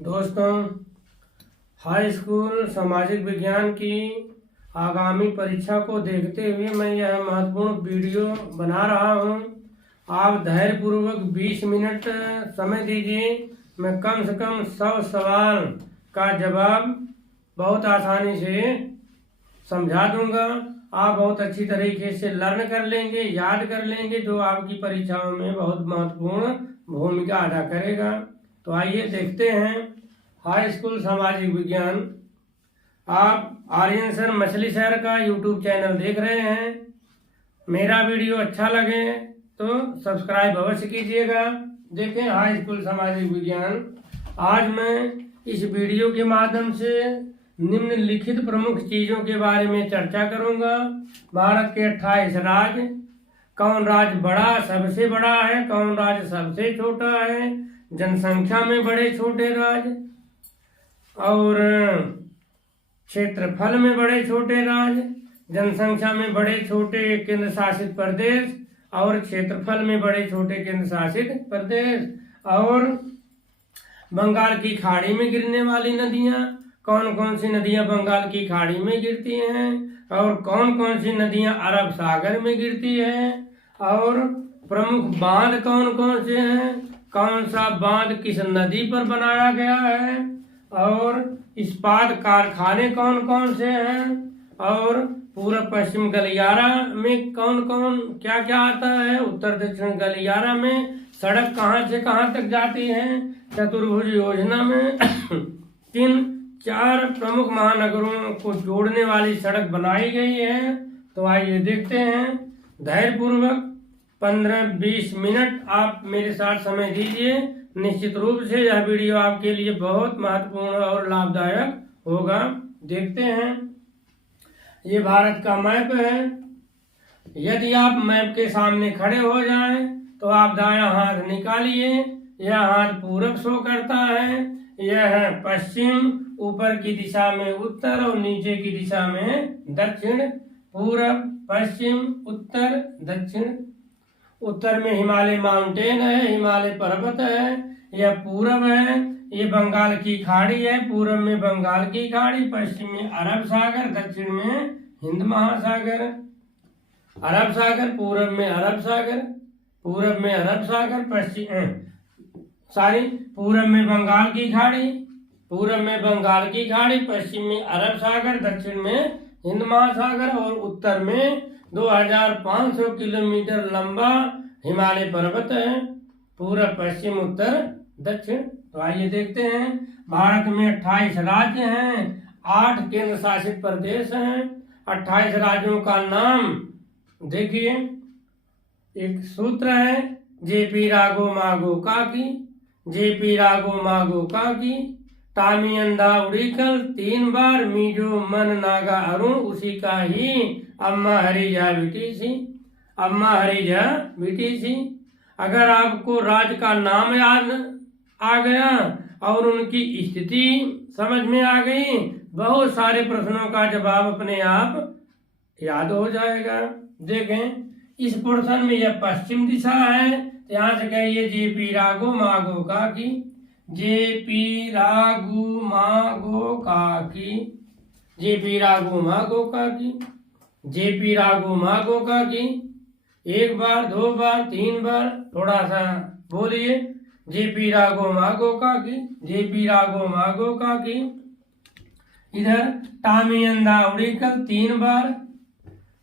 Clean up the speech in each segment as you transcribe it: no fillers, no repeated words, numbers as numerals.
दोस्तों, high school सामाजिक विज्ञान की आगामी परीक्षा को देखते हुए मैं यह महत्वपूर्ण वीडियो बना रहा हूं। आप धैर्यपूर्वक 20 मिनट समय दीजिए। मैं कम से कम 100 सवाल का जवाब बहुत आसानी से समझा दूंगा। आप बहुत अच्छी तरीके से लर्न कर लेंगे, याद कर लेंगे, जो आपकी परीक्षाओं में बहुत महत्वपूर्ण भूमिका अदा करेगा। तो आइए देखते हैं हाई स्कूल सामाजिक विज्ञान। आप आर्यन सर मछली शहर का यूट्यूब चैनल देख रहे हैं। मेरा वीडियो अच्छा लगे तो सब्सक्राइब अवश्य कीजिएगा। देखें हाई स्कूल सामाजिक विज्ञान। आज मैं इस वीडियो के माध्यम से निम्नलिखित प्रमुख चीजों के बारे में चर्चा करूंगा। भारत के 28 राज्य, कौन राज्य सबसे बड़ा है, कौन राज्य सबसे छोटा है, जनसंख्या में बड़े छोटे राज्य और क्षेत्रफल में बड़े छोटे राज्य, जनसंख्या में बड़े छोटे केंद्र शासित प्रदेश और क्षेत्रफल में बड़े छोटे केंद्र शासित प्रदेश, और बंगाल की खाड़ी में गिरने वाली नदियां, कौन कौन सी नदियां बंगाल की खाड़ी में गिरती हैं और कौन कौन सी नदियां अरब सागर में गिरती हैं, और प्रमुख बांध कौन कौन से हैं, कौन सा बांध किस नदी पर बनाया गया है, और इस्पात कारखाने कौन कौन से हैं, और पूर्व पश्चिम गलियारा में कौन कौन क्या क्या आता है, उत्तर दक्षिण गलियारा में सड़क कहाँ से कहाँ तक जाती है, चतुर्भुज योजना में किन 4 प्रमुख महानगरों को जोड़ने वाली सड़क बनाई गई है। तो आइए देखते हैं। धैर्यपूर्वक 15-20 मिनट आप मेरे साथ समय दीजिए। निश्चित रूप से यह वीडियो आपके लिए बहुत महत्वपूर्ण और लाभदायक होगा। देखते हैं। ये भारत का मैप है। यदि आप मैप के सामने खड़े हो जाएं तो आप दायां हाथ निकालिए। यह हाथ पूरब शो करता है, यह है पश्चिम, ऊपर की दिशा में उत्तर और नीचे की दिशा में दक्षिण। पूरब, पश्चिम, उत्तर, दक्षिण। उत्तर में हिमालय माउंटेन है, हिमालय पर्वत है। यह पूरब है, ये बंगाल की खाड़ी है। पूरब में बंगाल की खाड़ी, पश्चिम में अरब सागर, दक्षिण में हिंद महासागर। अरब सागर, पूरब में अरब सागर, पूरब में अरब सागर, पूरब में बंगाल की खाड़ी, पूरब में बंगाल की खाड़ी, पश्चिम में अरब सागर, दक्षिण में हिंद महासागर, और उत्तर में 2500 किलोमीटर लंबा हिमालय पर्वत है। पूरब, पश्चिम, उत्तर, दक्षिण। तो आइए देखते हैं। भारत में 28 राज्य हैं, 8 केंद्र शासित प्रदेश हैं। 28 राज्यों का नाम देखिए। एक सूत्र है जेपी राघो मागो काकी, जेपी राघो मागो काकी, टामियंदा उड़ीकल 3 बार, मीजो मन नागा अरुण उसी का ही, अम्मा हरिजा बीटीसी, अम्मा हरिजा बीटीसी। अगर आपको राज्य का नाम याद आ गया और उनकी स्थिति समझ में आ गई, बहुत सारे प्रश्नों का जवाब अपने आप याद हो जाएगा। देखें, इस पोर्शन में यह पश्चिम दिशा है, यहाँ से कहिए जेपी राघो मागो काकी, जेपी राघो मागो काकी, जेपी राघो मागो काकी, जेपी राघो मागो काकी। 1 बार, 2 बार, 3 बार, थोड़ा सा बोलिए। जेपी राघो मागो काकी, जेपी राघो मागो काकी। इधर टामियंदा उड़ीकल 3 बार,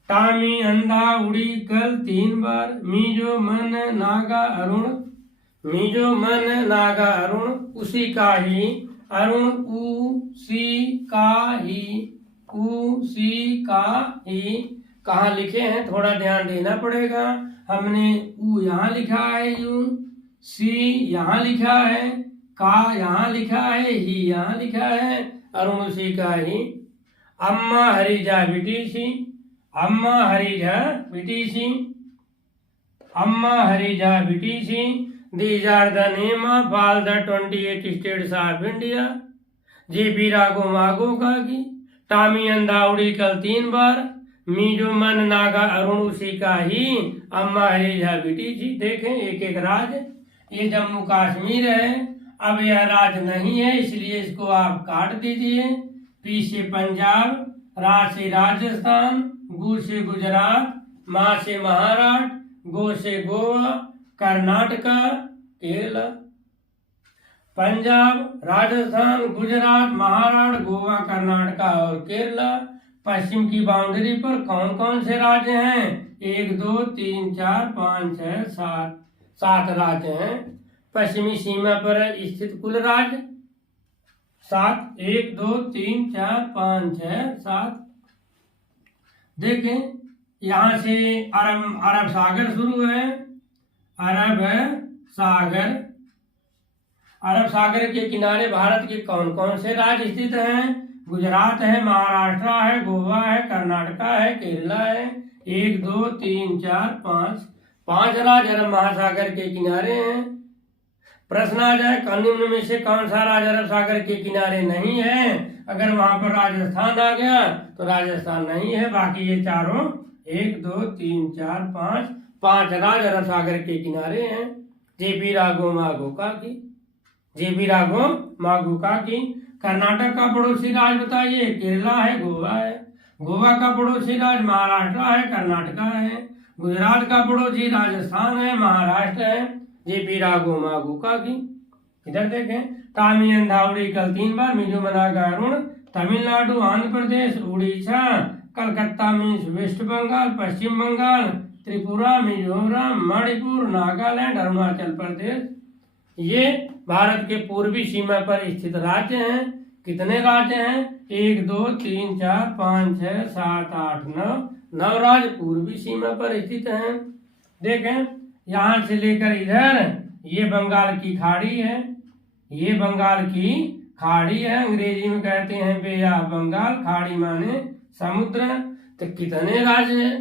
टामी अंधा उड़ीकल 3 बार, मीजो मन नागा अरुण, मीजो मन नागा अरुण उसी का ही, अरुण उसी का ही, उसी का ही। कहाँ लिखे हैं थोड़ा ध्यान देना पड़ेगा। हमने ऊ यहाँ लिखा है, यू, सी यहाँ लिखा है, का यहाँ लिखा है, ही यहाँ लिखा है, अरुण उसी का ही। अम्मा हरिजा बीटीसी, अम्मा हरिजा बीटीसी, अम्मा हरिजा BTC. These are the name of all the 28 states of India. JP Ragho मागो काकी, टामी अंधा उड़ीकल 3 बार, मीजो मन नागा अरुण उसी का ही, अम्मा हरिजा बीटीसी। देखें एक एक राज्य। ये जम्मू कश्मीर है अब यह राज्य नहीं है, इसलिए इसको आप काट दीजिए। पी से पंजाब, रा से राजस्थान, गु से गुजरात, मा से महाराष्ट्र, गो से गोवा, कर्नाटका, केरला। पंजाब, राजस्थान, गुजरात, महाराष्ट्र, गोवा, कर्नाटका और केरला। पश्चिम की बाउंड्री पर कौन कौन से राज्य हैं? 1 2 3 4 5 6 7 7 राज्य हैं। पश्चिमी सीमा पर स्थित कुल राज्य 7। 1 2 3 4 5 6 7। देखें, यहाँ से अरब सागर शुरू है। अरब सागर, अरब सागर के किनारे भारत के कौन कौन से राज्य स्थित हैं? गुजरात है, महाराष्ट्र है, गोवा है, कर्नाटका है, केरला है। 1 2 3 4 5 5 राज्य अरब महासागर के किनारे हैं। प्रश्न आ जाए, निम्न में से कौन सा राज्य अरब सागर के किनारे नहीं है? अगर वहां पर राजस्थान आ गया तो राजस्थान नहीं है, बाकी ये चारों 1 2 3 4 5 राज्य अरब सागर के किनारे हैं। जेपी राघो माघोका की, जेपी राघो माघोका की। कर्नाटक का पड़ोसी राज्य बताइए? केरला है, गोवा है। गोवा का पड़ोसी राज्य महाराष्ट्र है, कर्नाटका है। गुजरात का पड़ोसी राजस्थान है, महाराष्ट्र है। जेपी राघो माघोका की। इधर देखें, तामियंदा उड़ीकल 3 बार, मिजो मनागा अरुण, तमिलनाडु, आंध्र प्रदेश, उड़ीसा, कलकत्ता मीन्स वेस्ट बंगाल, पश्चिम बंगाल, त्रिपुरा, मिजोरम, मणिपुर, नागालैंड, अरुणाचल प्रदेश। ये भारत के पूर्वी सीमा पर स्थित राज्य हैं। कितने राज्य हैं? 1 2 3 4 5 6 7 8 9 राज्य पूर्वी सीमा पर स्थित हैं। देखें, यहाँ से लेकर इधर ये बंगाल की खाड़ी है, ये बंगाल की खाड़ी है। अंग्रेजी में कहते हैं बे ऑफ बंगाल, खाड़ी माने समुद्र। तो कितने राज्य हैं?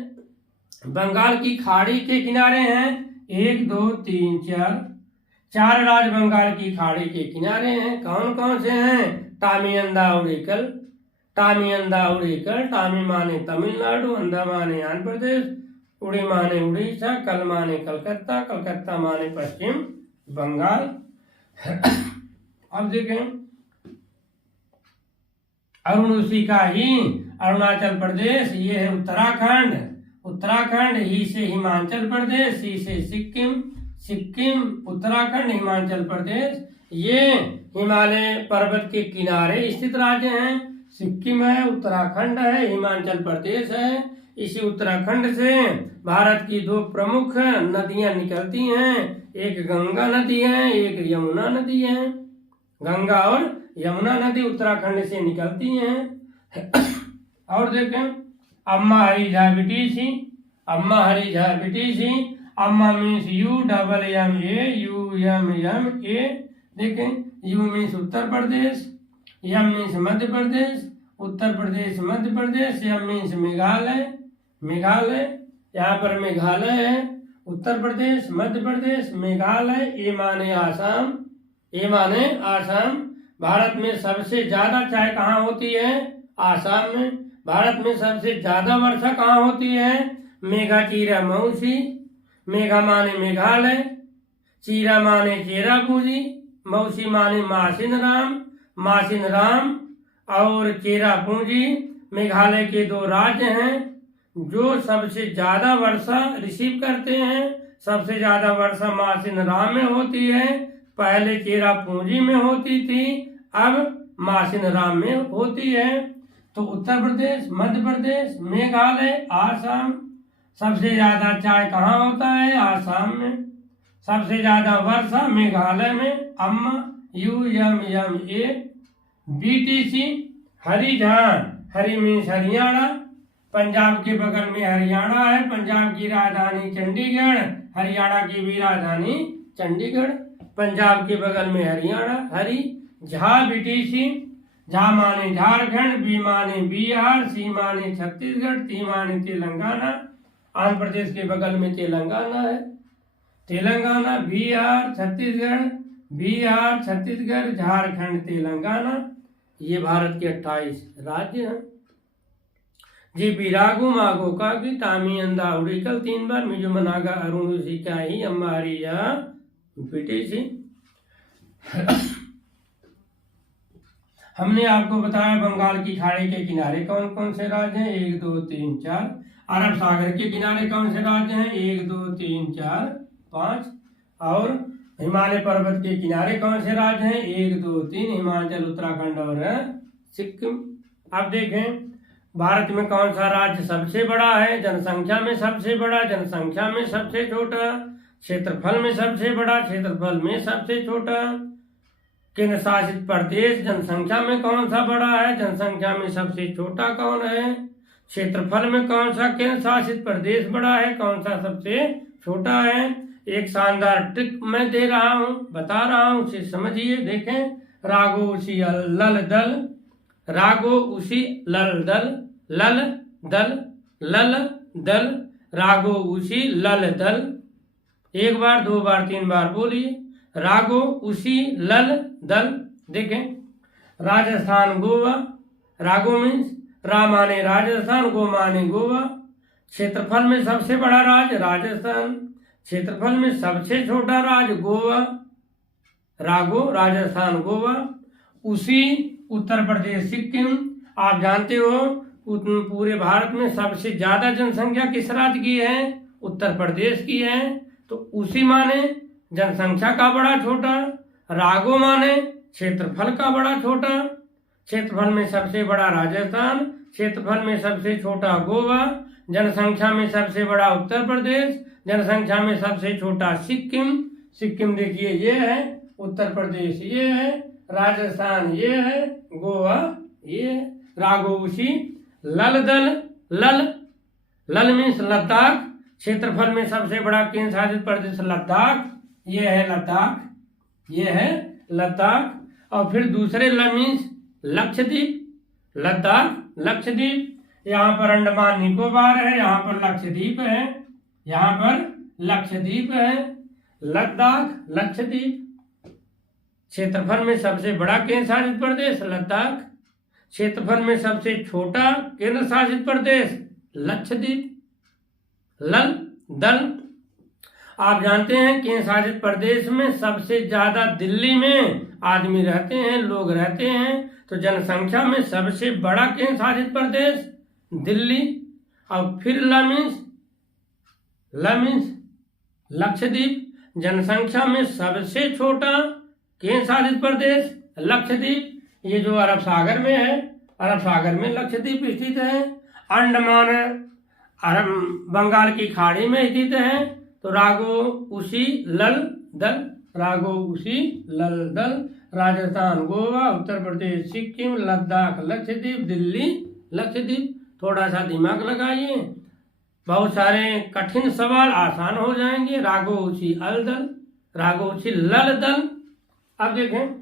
बंगाल की खाड़ी के किनारे हैं 1 2 3 4 राज्य बंगाल की खाड़ी के किनारे हैं। कौन कौन से हैं? तामियंदा उड़ीकल, तामियंदा उड़ीकल, तामी माने तमिलनाडु, अंदा माने आंध्र प्रदेश, उड़ी माने उड़ीसा, कल माने कलकत्ता, कलकत्ता माने पश्चिम बंगाल। अब देखें, अरुण उसी का ही, अरुणाचल प्रदेश, ये है उत्तराखंड, उत्तराखंड। ही से हिमाचल प्रदेश, सी से सिक्किम, सिक्किम, उत्तराखंड, हिमाचल प्रदेश। ये हिमालय पर्वत के किनारे स्थित राज्य हैं। सिक्किम है, उत्तराखंड है, हिमाचल प्रदेश है। इसी उत्तराखंड से भारत की 2 प्रमुख नदियां निकलती हैं। एक गंगा नदी है, एक यमुना नदी है। गंगा और यमुना नदी उत्तराखंड से निकलती हैं। और देखें, अम्मा हरी झा बिटीसी, अम्मा हरी झा बिटीसी। अम्मा मीन्स UMMA। देखें, U means Uttar Pradesh, M means Madhya Pradesh, Uttar Pradesh, Madhya Pradesh. M means Meghalaya, Meghalaya. यहाँ पर मेघालय है, उत्तर प्रदेश, मध्य प्रदेश, मेघालय। ए माने आसाम, ए माने आसाम। भारत में सबसे ज्यादा चाय कहाँ होती है? आसाम में। भारत में सबसे ज्यादा वर्षा कहाँ होती है? मेघाचीरा मौसी, मेघा माने मेघालय, चीरा माने चेरापूंजी, मौसी माने मासिन राम, मासिन राम और चेरापूंजी। मेघालय के 2 राज्य हैं जो सबसे ज्यादा वर्षा रिसीव करते हैं। सबसे ज्यादा वर्षा मासिन राम में होती है, पहले चेरापूंजी में होती थी, अब मासिन राम में होती है। तो उत्तर प्रदेश, मध्य प्रदेश, मेघालय, आसाम। सबसे ज्यादा चाय कहाँ होता है? आसाम में। सबसे ज्यादा वर्षा मेघालय में। अम्मा UMMA। BTC हरिझा, हरी मीन्स हरियाणा। पंजाब के बगल में हरियाणा है, पंजाब की राजधानी चंडीगढ़, हरियाणा की भी राजधानी चंडीगढ़। पंजाब के बगल में हरियाणा। हरी झा BTC, झा माने झारखंड, बी माने बिहार, सी माने छत्तीसगढ़, टी माने तेलंगाना। आंध्र प्रदेश के बगल में तेलंगाना है। तेलंगाना, बिहार, छत्तीसगढ़, बिहार, छत्तीसगढ़, झारखंड, तेलंगाना। ये भारत के 28 राज्य हैं। जेपी राघो माघोका की, तामियंदा उड़ीकल 3 बार, मिजो मनागा अरुण उसी का ही, अम्मा हरिझा BTC। हमने आपको बताया बंगाल की खाड़ी के किनारे कौन कौन से राज्य हैं, 1 2 3 4। अरब सागर के किनारे कौन से राज्य हैं, 1 2 3 4 5। और हिमालय पर्वत के किनारे कौन से राज्य हैं, 1 2 3, हिमाचल, उत्तराखंड और सिक्किम। अब देखें भारत में कौन सा राज्य सबसे बड़ा है, जनसंख्या में सबसे बड़ा, जनसंख्या में सबसे छोटा, क्षेत्रफल में सबसे बड़ा, क्षेत्रफल में सबसे छोटा। केंद्र शासित प्रदेश जनसंख्या में कौन सा बड़ा है, जनसंख्या में सबसे छोटा कौन है। क्षेत्रफल में कौन सा केंद्र शासित प्रदेश बड़ा है, कौन सा सबसे छोटा है। एक शानदार ट्रिक मैं दे रहा हूं, बता रहा हूं, उसे समझिए। देखें, रागो उसी लल दल, रागो उसी लल दल, लल दल, लल दल, रागो उसी लल दल। एक बार, 2 बार, 3 बार बोलिए, रागो उसी लल दल। देखें, राजस्थान गोवा, रागो मीन्स रा माने राजस्थान, गो माने गोवा। क्षेत्रफल में सबसे बड़ा राज्य राजस्थान, क्षेत्रफल में सबसे छोटा राज्य गोवा, रागो राजस्थान गोवा। उसी उत्तर प्रदेश सिक्किम। आप जानते हो पूरे भारत में सबसे ज्यादा जनसंख्या किस राज्य की है, उत्तर प्रदेश की है। तो उसी माने जनसंख्या का बड़ा छोटा, रागो माने क्षेत्रफल का बड़ा छोटा। क्षेत्रफल में सबसे बड़ा राजस्थान, क्षेत्रफल में सबसे छोटा गोवा, जनसंख्या में सबसे बड़ा उत्तर प्रदेश, जनसंख्या में सबसे छोटा सिक्किम। सिक्किम देखिए ये है, उत्तर प्रदेश ये है, राजस्थान ये है, गोवा ये है। रागो उसी लल दल, लल, लल मीन्स लद्दाख। क्षेत्रफल में सबसे बड़ा केंद्र शासित प्रदेश लद्दाख, ये है लद्दाख, ये है लद्दाख। और फिर दूसरे ल मीन्स लक्षद्वीप, लद्दाख लक्षद्वीप। यहाँ पर अंडमान निकोबार है, यहाँ पर लक्षद्वीप है, यहाँ पर लक्षद्वीप है, लद्दाख लक्षद्वीप। क्षेत्रफल में सबसे बड़ा केंद्र शासित प्रदेश लद्दाख, क्षेत्रफल में सबसे छोटा केंद्र शासित प्रदेश लक्षद्वीप, लल दल। आप जानते हैं केंद्र शासित प्रदेश में सबसे ज्यादा दिल्ली में आदमी रहते हैं, लोग रहते हैं। तो जनसंख्या में सबसे बड़ा केंद्र शासित प्रदेश दिल्ली। और फिर ल मीन्स लक्षद्वीप। जनसंख्या में सबसे छोटा केंद्र शासित प्रदेश लक्षद्वीप। ये जो अरब सागर में है, अरब सागर में लक्षद्वीप स्थित है। अंडमान अरब बंगाल की खाड़ी में स्थित है। तो रागो उसी लल दल, रागो उसी लल दल। राजस्थान गोवा, उत्तर प्रदेश सिक्किम, लद्दाख लक्षद्वीप, दिल्ली लक्षद्वीप। थोड़ा सा दिमाग लगाइए, बहुत सारे कठिन सवाल आसान हो जाएंगे। रागो उसी अल दल, रागो उसी लल दल। अब देखें,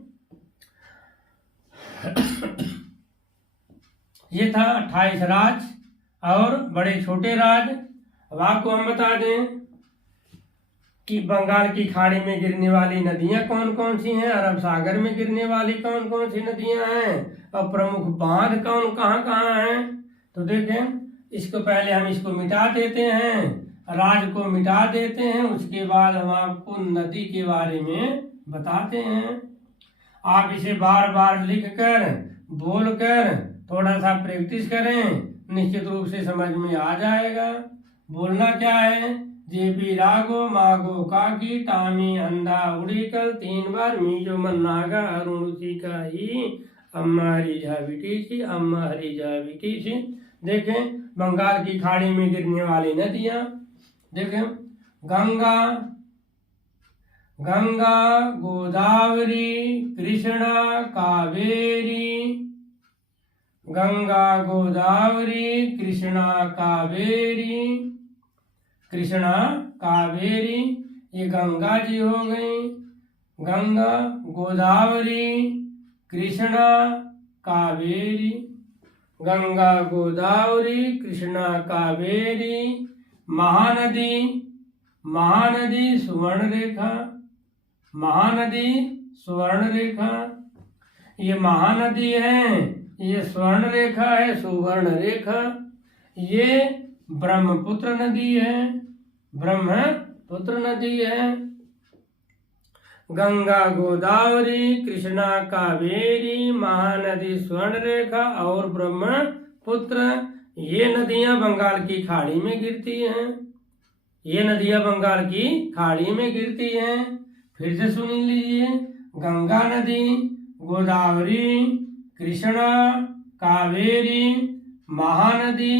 ये था 28 राज्य और बड़े छोटे राज्य। अब आपको हम बता दें कि बंगाल की खाड़ी में गिरने वाली नदियां कौन कौन सी हैं, अरब सागर में गिरने वाली कौन कौन सी नदियां हैं, और प्रमुख बांध कौन कहाँ कहाँ हैं। तो देखें, इसको पहले हम इसको मिटा देते हैं, राज्य को मिटा देते हैं, उसके बाद हम आपको नदी के बारे में बताते हैं। आप इसे बार बार लिख कर बोल कर थोड़ा सा प्रैक्टिस करें, निश्चित रूप से समझ में आ जाएगा। बोलना क्या है, जेपी रागो मागो काकी टामी अंधा उड़ीकल 3 बार मीजो मन नागा अरुणुसी का ही अम्मा हरिजा बिटीसी, अम्मा हरिजा बिटीसी। देखें, बंगाल की खाड़ी में गिरने वाली नदियां, देखें, गंगा, गंगा, गोदावरी, कृष्णा, कावेरी, गंगा, गोदावरी, कृष्णा, कावेरी, कृष्णा, कावेरी। ये गंगा जी हो गई, गंगा, गोदावरी, कृष्णा, कावेरी, गंगा, गोदावरी, कृष्णा, कावेरी। महानदी, महानदी सुवर्ण रेखा, महानदी सुवर्ण रेखा। ये महानदी है, ये स्वर्ण रेखा है, सुवर्ण रेखा। ये ब्रह्मपुत्र नदी है, ब्रह्मपुत्र नदी है। गंगा गोदावरी, कृष्णा कावेरी, महानदी स्वर्णरेखा और ब्रह्मपुत्र, ये नदियां बंगाल की खाड़ी में गिरती हैं। ये नदियां बंगाल की खाड़ी में गिरती हैं। फिर से सुन लीजिए, गंगा नदी, गोदावरी, कृष्णा, कावेरी, महानदी,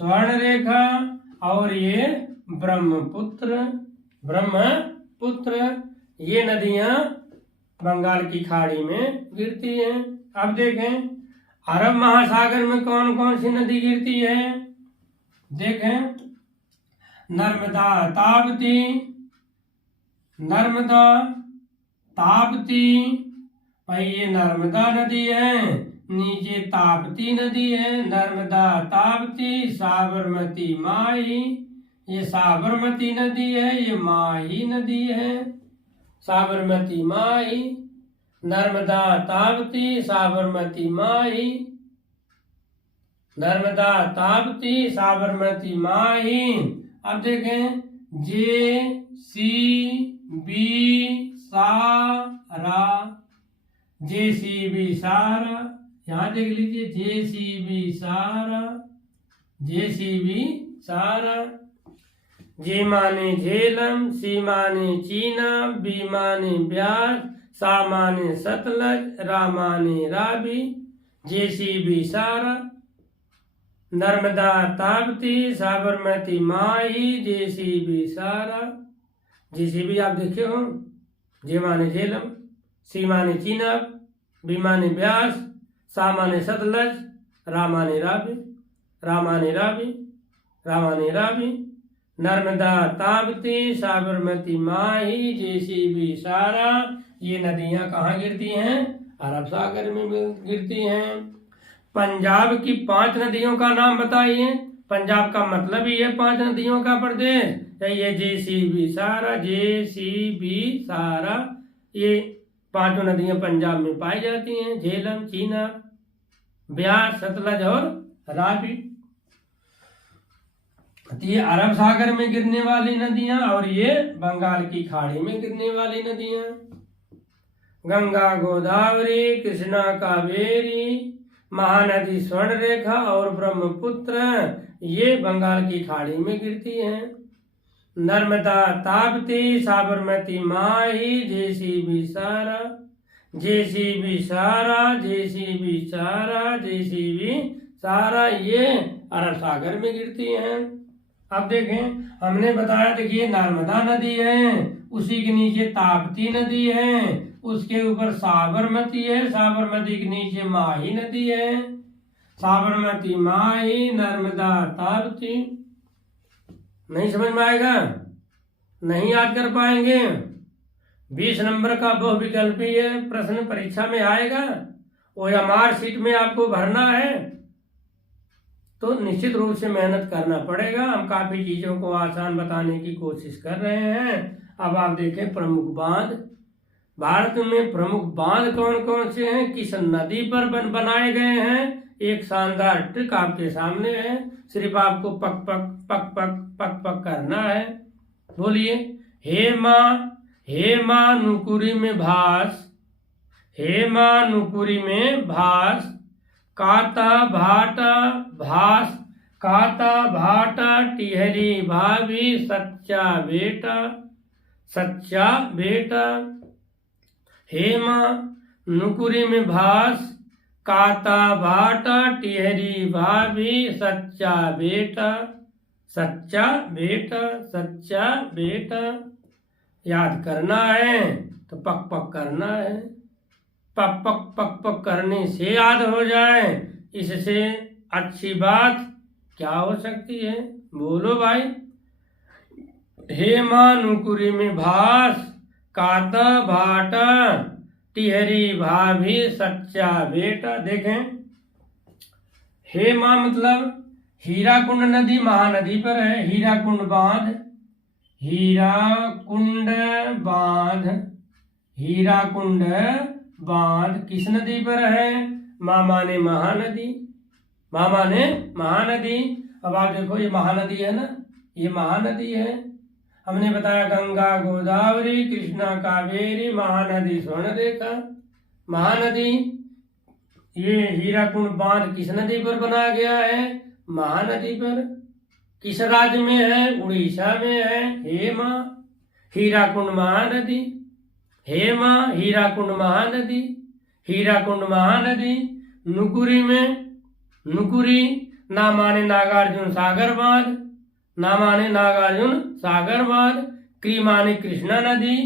स्वर्णरेखा और ये ब्रह्मपुत्र ये नदियां बंगाल की खाड़ी में गिरती हैं। अब देखें अरब महासागर में कौन कौन सी नदी गिरती है। देखें, नर्मदा ताप्ती, भाई ये नर्मदा नदी है, नीचे ताप्ती नदी है। नर्मदा ताप्ती, साबरमती माही, ये साबरमती नदी है, ये माही नदी है। साबरमती माही, नर्मदा ताप्ती, साबरमती माही, नर्मदा ताप्ती, साबरमती माही। अब देखें, जे सी बी सारा, JCB सारा, यहाँ देख लीजिए, JCB सारा। जे माने झेलम, सी माने चीना, बी माने ब्यास, सा माने सतलज, रा माने रावी, JCB सारा। नर्मदा ताप्ती, साबरमती माही, JCB सारा। JCB आप देखे हो, जे माने झेलम, सी माने चीनाब, बी माने ब्यास, सा माने सतलज, रा माने रावी। नर्मदा ताप्ती, साबरमती माही, JCB सारा। ये नदियां कहाँ गिरती हैं? अरब सागर में गिरती हैं। पंजाब की 5 नदियों का नाम बताइए। पंजाब का मतलब ही है 5 नदियों का प्रदेश। ये JCB सारा, ये 5 नदियां पंजाब में पाई जाती हैं, झेलम, चीना, ब्यास, सतलज और रावी। ये अरब सागर में गिरने वाली नदियां और ये बंगाल की खाड़ी में गिरने वाली नदियां। गंगा गोदावरी, कृष्णा कावेरी, महानदी स्वर्णरेखा और ब्रह्मपुत्र, ये बंगाल की खाड़ी में गिरती हैं। नर्मदा ताप्ती, साबरमती माही, JCB सारा, ये अरब सागर में गिरती हैं। अब देखें, हमने बताया था कि ये नर्मदा नदी है, उसी के नीचे ताप्ती नदी है, उसके ऊपर साबरमती है, साबरमती के नीचे माही नदी है। साबरमती माही, नर्मदा ताप्ती। नहीं समझ में आएगा? नहीं याद कर पाएंगे? 20 नंबर का बहुविकल्पी है प्रश्न परीक्षा में आएगा, OMR शीट में आपको भरना है, तो निश्चित रूप से मेहनत करना पड़ेगा। हम काफी चीजों को आसान बताने की कोशिश कर रहे हैं। अब आप देखें प्रमुख बांध। भारत में प्रमुख बांध कौन कौन से हैं, किस नदी पर बनाए गए हैं, एक शानदार ट्रिक आपके सामने है, सिर्फ आपको पक पक करना है। बोलिए, हेमा नुकुरी में भास, काता भाटा टिहरी भाभी, सच्चा बेटा। हेमा नुकुरी में भास, काता भाटा टिहरी भाभी, सच्चा बेटा। याद करना है तो पक करना है। पक करने से याद हो जाए, इससे अच्छी बात क्या हो सकती है? बोलो भाई। हेमा नुकुरी में भास, काता भाटा टिहरी भाभी, सच्चा बेटा। देखें, हेमा मतलब हीराकुंड नदी महानदी पर है, हीराकुंड बांध किस नदी पर है? मामा ने महानदी। अब आप देखो, ये महानदी है ना, ये महानदी है। हमने बताया गंगा गोदावरी कृष्णा कावेरी महानदी स्वर्णरेखा। महानदी, ये हीराकुंड बांध किस नदी पर बनाया गया है? महानदी पर। किस राज्य में है? उड़ीसा में है। हेमा, हीराकुंड महानदी। हेमा, हीराकुंड महानदी। हीराकुंड महानदी। नुकुरी में, नुकुरी ना माने नागार्जुन सागर बांध, ना माने नागार्जुन सागर बांध। क्री माने कृष्णा नदी।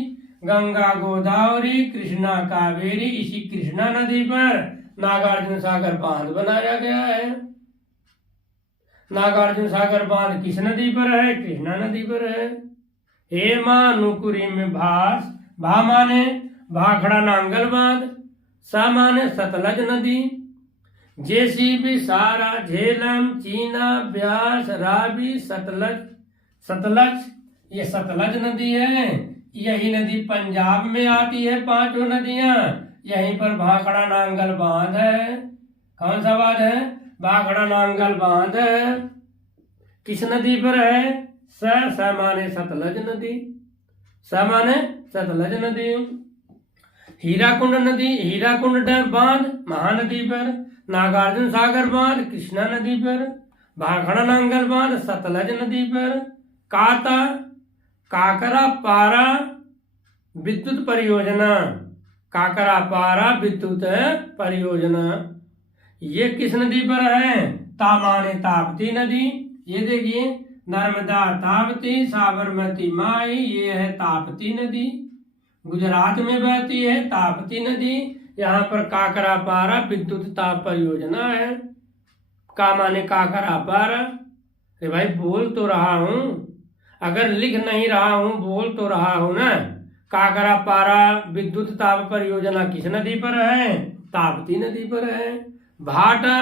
गंगा गोदावरी कृष्णा कावेरी, इसी कृष्णा नदी पर नागार्जुन सागर बांध बनाया गया है। नागार्जुन सागर बांध किस नदी पर है? कृष्णा नदी पर है। हेमा नुकुरी में भास, भा माने भाखड़ा नांगल बांध, सा माने सतलज नदी। जेसीबी, सारा, झेलम, चीना, ब्यास, रावी, सतलज। सतलज, ये सतलज नदी है। यही नदी पंजाब में आती है। पांचों नदियां यहीं पर भाखड़ा नांगल बांध है। कौन सा बांध है? भाखड़ा नांगल बांध है। किस नदी पर है? स माने सतलज नदी। स माने सतलज नदी। हीराकुंड नदी, हीराकुंड डैम बांध महानदी पर। नागार्जुन सागर बांध कृष्णा नदी पर। भाखड़ा नांगल बांध सतलज नदी पर। काता, काकरा पारा विद्युत परियोजना। काकरा पारा विद्युत परियोजना ये किस नदी पर है? तामाने ताप्ती नदी। ये देखिए, नर्मदा ताप्ती साबरमती माई, ये है ताप्ती नदी। गुजरात में बहती है ताप्ती नदी। यहाँ पर काकरा पारा विद्युत ताप परियोजना है। का माने काकरा पारा। अरे भाई बोल तो रहा हूँ, अगर लिख नहीं रहा हूँ बोल तो रहा हूँ ना। काकरा पारा विद्युत ताप परियोजना किस नदी पर है? ताप्ती नदी पर है। भाटा,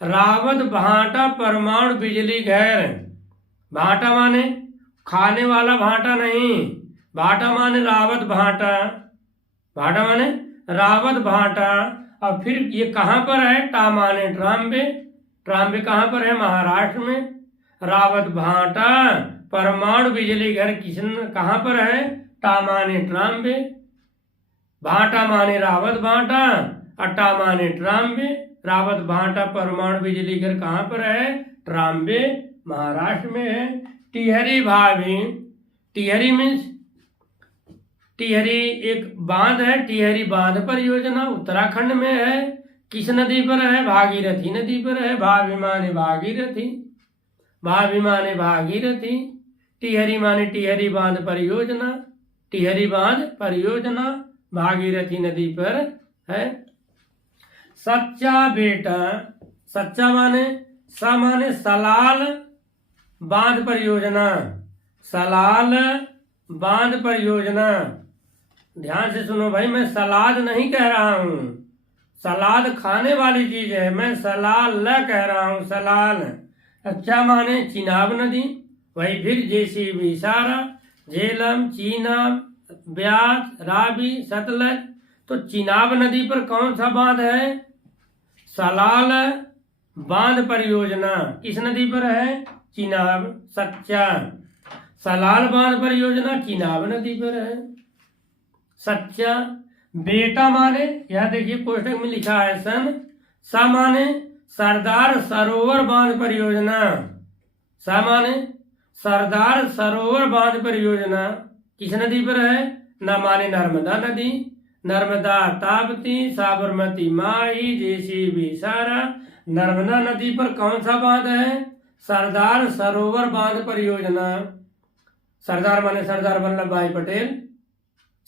रावत भाटा परमाणु बिजली घर। भाटा माने खाने वाला भाटा नहीं, भाटा माने रावत भाटा। भाटा माने रावत भाटा। और फिर ये कहाँ पर है? टा माने ट्राम्बे। ट्राम्बे कहाँ पर है? महाराष्ट्र में। रावत भाटा परमाणु बिजली घर कहाँ पर है? टा माने ट्राम्बे। भाटा माने रावत भाटा और टा माने ट्राम्बे। रावत भाटा परमाणु बिजली घर कहाँ पर है? ट्राम्बे, महाराष्ट्र में है। टिहरी भाभी, टिहरी मीन्स, टिहरी एक बांध है। टिहरी बांध परियोजना उत्तराखंड में है। किस नदी पर है? भागीरथी नदी पर है। भाभी माने भागीरथी, भाभी माने भागीरथी। टिहरी माने टिहरी बांध परियोजना। टिहरी बांध परियोजना भागीरथी नदी पर है। सच्चा बेटा, सच्चा माने, सा माने सलाल बांध परियोजना। सलाल बांध परियोजना। ध्यान से सुनो भाई, मैं सलाद नहीं कह रहा हूँ। सलाद खाने वाली चीज है, मैं सलाल कह रहा हूँ। सलाल। अच्छा माने चिनाब नदी। वही फिर जेसीबी, सारा, झेलम, चीनाब, ब्यास, रावी, सतलज। तो चिनाब नदी पर कौन सा बांध है? सलाल बांध परियोजना। किस नदी पर है? चिनाब। सच्चा, सलाल बांध परियोजना चिनाब नदी पर है। सच्चा। बेटा माने, यह देखिए कोष्टक में लिखा है सन। सा माने सरदार सरोवर बांध परियोजना। सा माने सरदार सरोवर बांध परियोजना किस नदी पर है? न माने नर्मदा नदी। नर्मदा ताप्ती साबरमती माई, जेसीबी, सारा। नर्मदा नदी पर कौन सा बांध है? सरदार सरोवर बांध परियोजना। सरदार माने सरदार वल्लभ भाई पटेल।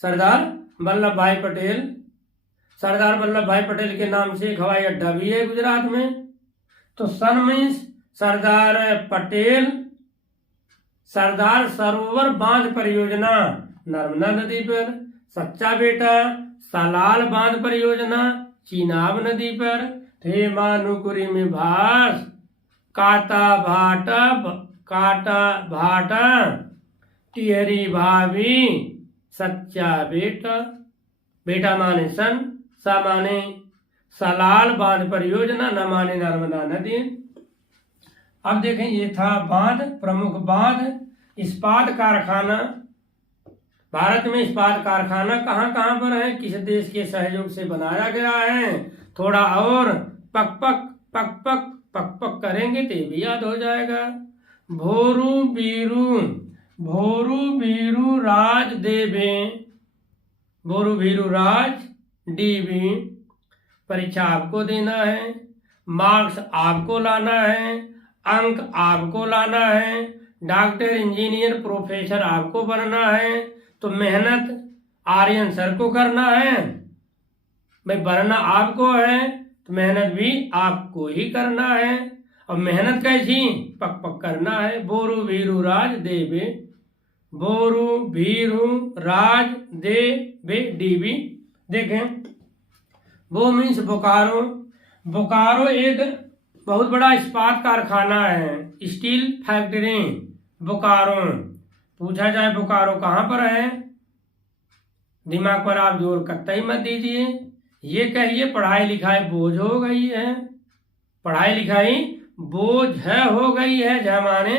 सरदार वल्लभ भाई पटेल। सरदार वल्लभ भाई पटेल के नाम से एक हवाई अड्डा भी है गुजरात में। तो सन मीन्स सरदार पटेल। सरदार सरोवर बांध परियोजना नर्मदा नदी पर। सच्चा बेटा सलाल बांध परियोजना चिनाब नदी पर। हेमानुकुरी में भास, काता भाटा, काटा भाटा, टिहरी भाभी, सच्चा बेटा। बेटा माने सन, सा माने सलाल बांध परियोजना, न माने नर्मदा नदी। अब देखें, ये था बांध, प्रमुख बांध। इस्पात कारखाना, भारत में इस्पात कारखाना कहाँ कहाँ पर है, किस देश के सहयोग से बनाया गया है? थोड़ा और पक पक पक पक पक पक करेंगे तो ये भी याद हो जाएगा। भोरू बीरू राज देवे, भोरू बीरू राज डीबी। परीक्षा आपको देना है, मार्क्स आपको लाना है, अंक आपको लाना है, डॉक्टर इंजीनियर प्रोफेसर आपको बनना है। तो मेहनत आर्यन सर को करना है भाई, बनना आपको है तो मेहनत भी आपको ही करना है। और मेहनत कैसी? पक पक करना है। बोरू भीरू राज देवे, बोरू भीरू राज देवे डीबी। देखें, वो मीन्स बोकारो। बोकारो एक बहुत बड़ा इस्पात कारखाना है, स्टील फैक्ट्री बोकारो। पूछा जाए बोकारो कहाँ पर है, दिमाग पर आप जोर कतई मत दीजिए, ये कहिए पढ़ाई लिखाई बोझ हो गई है, पढ़ाई लिखाई बोझ हो गई है। जमाने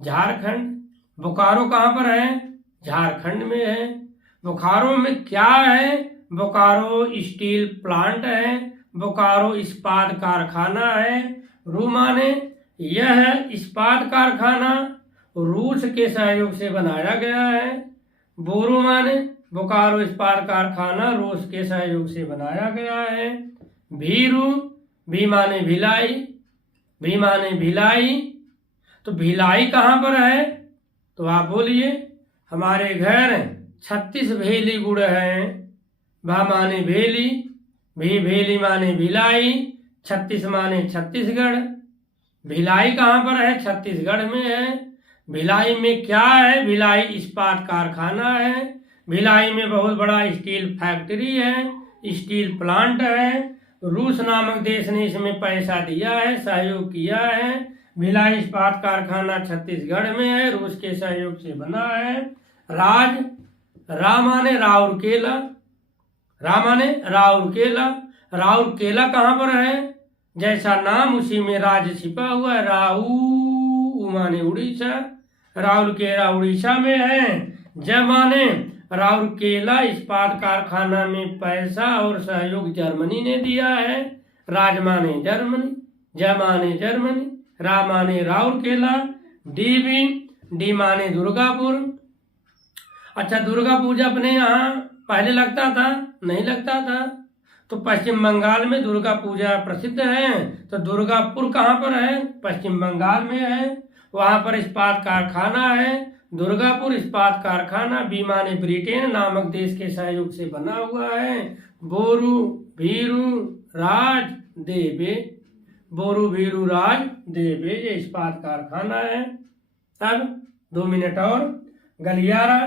झारखंड। बोकारो कहाँ पर है? झारखंड में है। बोकारो में क्या है? बोकारो स्टील प्लांट है, बोकारो इस्पात कारखाना है। रू माने यह इस्पात कारखाना रूस के सहयोग से बनाया गया है। बोरू माने बोकारो इस्पात कारखाना रूस के सहयोग से बनाया गया है। भीरू, भी माने भिलाई, भी माने भिलाई। तो भिलाई कहाँ पर है? तो आप बोलिए, हमारे घर 36 भेली गुड़ है। भा माने भेली, भी भेली माने भिलाई, 36 माने छत्तीसगढ़। भिलाई कहाँ पर है? छत्तीसगढ़ में है। भिलाई में क्या है? भिलाई इस्पात कारखाना है। भिलाई में बहुत बड़ा स्टील फैक्ट्री है, स्टील प्लांट है। रूस नामक देश ने इसमें पैसा दिया है, सहयोग किया है। भिलाई इस्पात कारखाना छत्तीसगढ़ में है, रूस के सहयोग से बना है। राज, रा माने राउरकेला, रा माने राउरकेला। राउरकेला कहाँ पर है? जैसा नाम उसी में राज छिपा हुआ है। राऊ माने उड़ीसा, राउरकेला उड़ीसा में है। जय माने राउरकेला इस्पात कारखाना में पैसा और सहयोग जर्मनी ने दिया है। राज माने जर्मनी, जय माने जर्मनी, रा माने राउरकेला, डीबी, डी माने दुर्गापुर। अच्छा, दुर्गा पूजा अपने यहाँ पहले लगता था? नहीं लगता था। तो पश्चिम बंगाल में दुर्गा पूजा प्रसिद्ध है। तो दुर्गापुर कहाँ पर है? पश्चिम बंगाल में है। वहाँ पर इस्पात कारखाना है, दुर्गापुर इस्पात कारखाना। बी माने ब्रिटेन नामक देश के सहयोग से बना हुआ है। बोरू भीरू राज देवे, बोरू भीरू राज देवे, ये इस्पात कारखाना है। अब 2 मिनट और। गलियारा,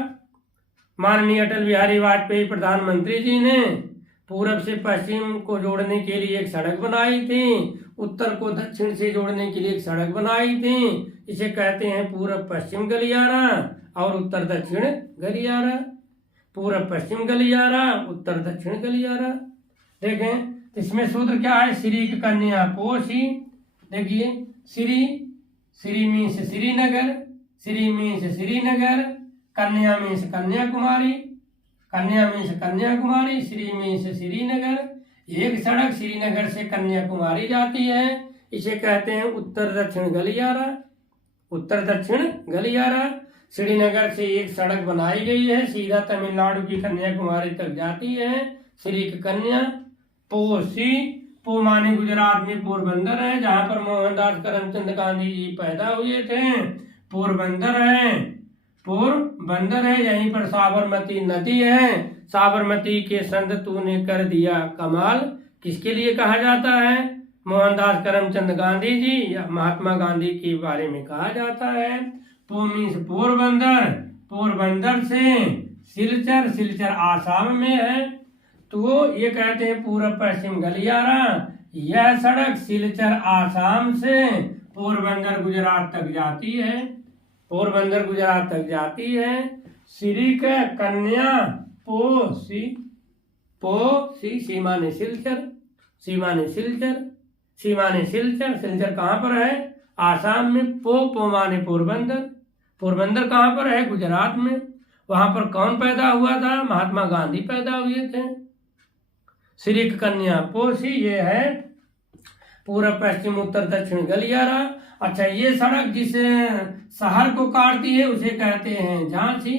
माननीय अटल बिहारी वाजपेयी प्रधानमंत्री जी ने पूरब से पश्चिम को जोड़ने के लिए एक सड़क बनाई थी, उत्तर को दक्षिण से जोड़ने के लिए एक सड़क बनाई थी। इसे कहते हैं पूरब पश्चिम गलियारा और उत्तर दक्षिण गलियारा। पूरब पश्चिम गलियारा, उत्तर दक्षिण गलियारा। देखें, इसमें सूत्र क्या है? श्री की कन्या पोषी। देखिए, श्री, श्री मीन्स श्रीनगर, श्री मीन्स श्रीनगर, कन्या मीन्स कन्याकुमारी, कन्या मीन्स कन्याकुमारी, श्री मीन्स श्रीनगर। एक सड़क श्रीनगर से कन्याकुमारी जाती है, इसे कहते हैं उत्तर दक्षिण गलियारा। उत्तर दक्षिण गलियारा। श्रीनगर से एक सड़क बनाई गई है, सीधा तमिलनाडु की कन्याकुमारी तक जाती है। श्री की कन्या। पोसी, पो माने गुजरात में पोरबंदर है, जहाँ पर मोहनदास करमचंद गांधी जी पैदा हुए थे। पोरबंदर है, पोरबंदर है, यहीं पर साबरमती नदी है। साबरमती के संत तूने कर दिया कमाल किसके लिए कहा जाता है? मोहनदास करमचंद गांधी जी या महात्मा गांधी के बारे में कहा जाता है। पो मीन्स पोरबंदर, पोरबंदर से सिलचर, सिलचर आसाम में है। तो ये कहते हैं पूरब पश्चिम गलियारा। यह सड़क सिलचर आसाम से पोरबंदर गुजरात तक जाती है, पोरबंदर गुजरात तक जाती है। श्री का कन्या पोसी, पोसी, सीमा ने सिलचर, सीमा ने सिलचर, सीमा ने सिलचर। सिलचर कहाँ पर है? आसाम में। पो, पो माने पोरबंदर, पोरबंदर कहाँ पर है? गुजरात में। वहां पर कौन पैदा हुआ था? महात्मा गांधी पैदा हुए थे। सिरिक कन्या पोशी ये है पूर्व पश्चिम उत्तर दक्षिण गलियारा। अच्छा, ये सड़क जिस शहर को काटती है उसे कहते हैं झांसी।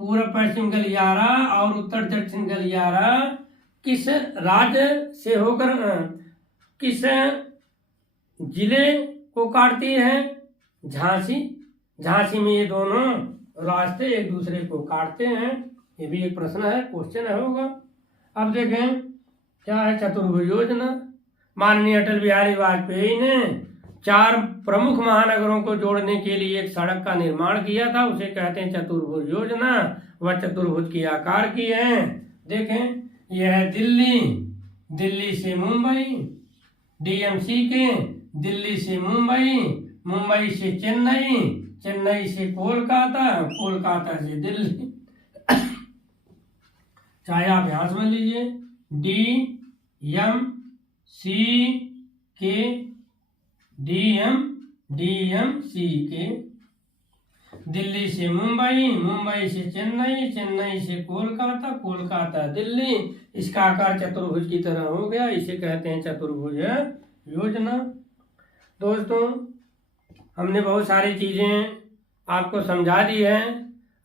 पूर्व पश्चिम गलियारा और उत्तर दक्षिण गलियारा किस राज्य से होकर किस जिले को काटती है? झांसी। झांसी में ये दोनों रास्ते एक दूसरे को काटते हैं। ये भी एक प्रश्न है, क्वेश्चन होगा। अब देखें क्या है चतुर्भुज योजना। माननीय अटल बिहारी वाजपेयी ने 4 प्रमुख महानगरों को जोड़ने के लिए एक सड़क का निर्माण किया था, उसे कहते हैं चतुर्भुज योजना। वह चतुर्भुज के आकार की है। देखें यह है दिल्ली, दिल्ली से मुंबई, DMC के, दिल्ली से मुंबई, मुंबई से चेन्नई, चेन्नई से कोलकाता, कोलकाता से दिल्ली। चाहे आप यहां समझ लीजिए DMC के, DMC के, दिल्ली से मुंबई, मुंबई से चेन्नई, चेन्नई से कोलकाता, कोलकाता दिल्ली। इसका आकार चतुर्भुज की तरह हो गया, इसे कहते हैं चतुर्भुज योजना। दोस्तों हमने बहुत सारी चीजें आपको समझा दी है।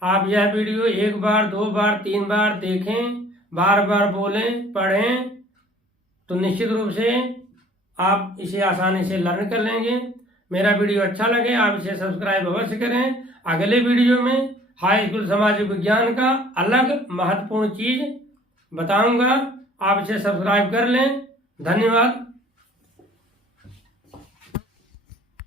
आप यह वीडियो 1 बार 2 बार 3 बार देखें, बार बार बोलें, पढ़ें, तो निश्चित रूप से आप इसे आसानी से लर्न कर लेंगे। मेरा वीडियो अच्छा लगे आप इसे सब्सक्राइब अवश्य करें। अगले वीडियो में हाई स्कूल सामाजिक विज्ञान का अलग महत्वपूर्ण चीज बताऊंगा, आप इसे सब्सक्राइब कर लें। धन्यवाद।